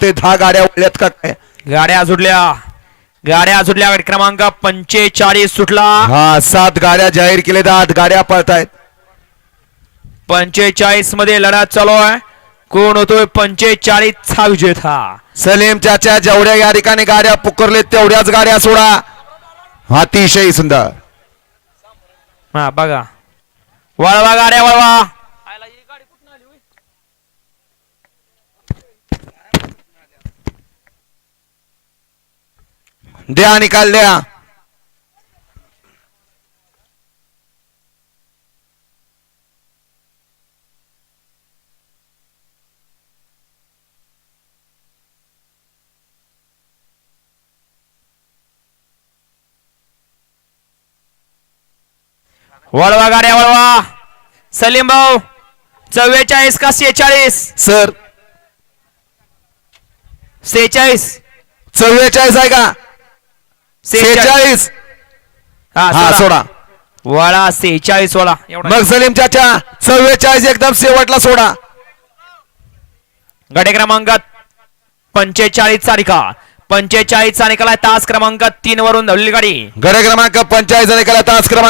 बघते दहा गाड्या उडल्यात का काय? गाड्या सुटल्या. गाड्या सुटल्या गट क्रमांक पंचेचाळीस सुटला. हा सात गाड्या जाहीर तर आठ गाड्या पळतायत. पंचेचाळीसमध्ये लढत चालू आहे. कोण होतोय पंचेचाळीस चा विजेता सलीम चाचा जेवढ्या या ठिकाणी गाड्या पुकारले तेवढ्याच गाड्या सोडा. अतिशय सुंदर. हा बघा. वळवा गाड्या वळवा. द्या निकाल द्या. वळवा गाड्या वळवा. सलीम भाऊ चव्वेचाळीस का सेहेचाळीस? सर. सेहेचाळीस. चव्वेचाळीस आहे का? सेहेचाळीस. हा सोडा. वळा सेहेचाळीस वळा. मग सलीम चाचा चव्वेचाळीस एकदम शेवटला सोडा. गडे क्रमांक पंचेचाळीस चा निकाल पंचेचाळीस चा निकाल तास क्रमांक तीन वरून धवलेली गाडी गड क्रमांक पंचाळीस निकाला तास क्रमांक